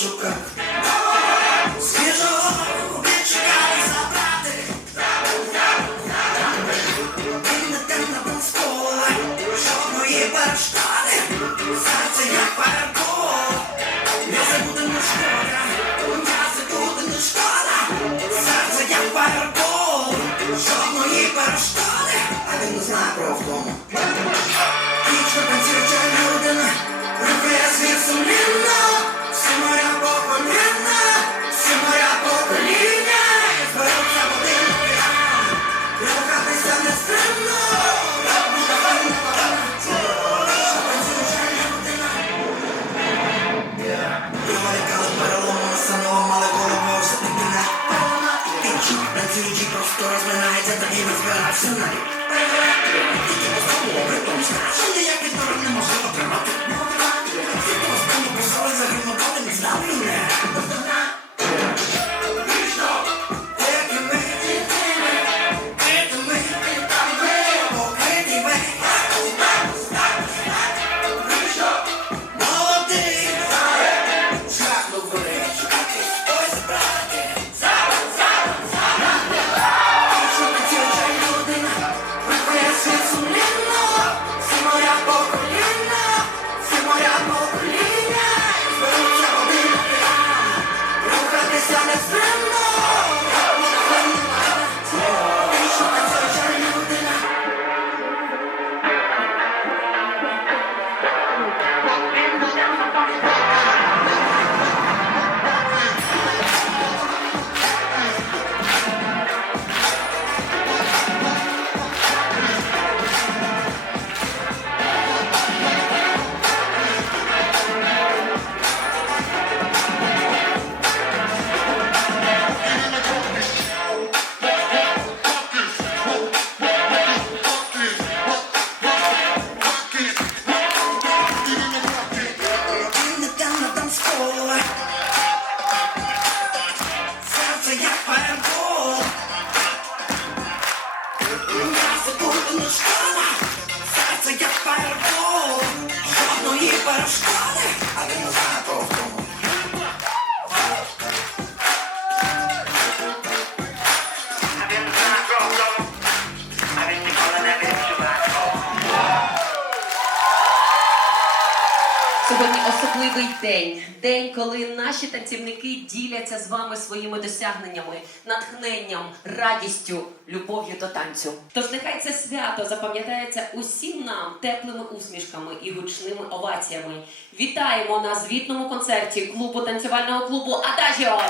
machucado. Refugee stores, when I did the demons real life tonight. Сьогодні особливий день, день, коли наші танцівники діляться з вами своїми досягненнями, натхненням, радістю, любов'ю до танцю. Тож нехай це свято запам'ятається усім нам теплими усмішками і гучними оваціями. Вітаємо на звітному концерті клубу танцювального клубу Адажіо!